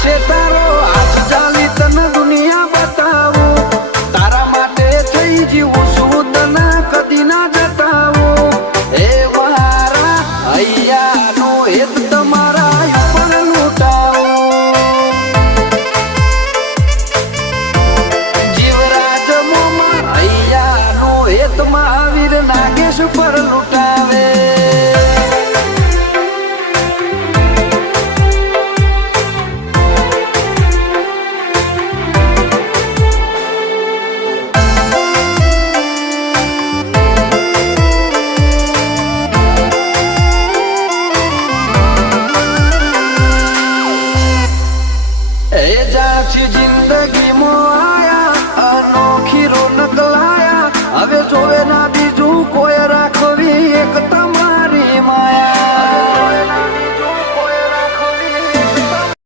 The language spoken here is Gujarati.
છે તારો આજ ચાલી તને દુનિયા બતાવું તારા માટે થઈ જીવું છું તને કદી ના જતાવું એ મારા હૈયાનો હેત તમારા ઉપર લૂંટાવો જીવરાજ મોમાં હૈયાનો હેત મહાવીર નાગેશ પર લૂંટાવે એ જાછી જિંદગી મો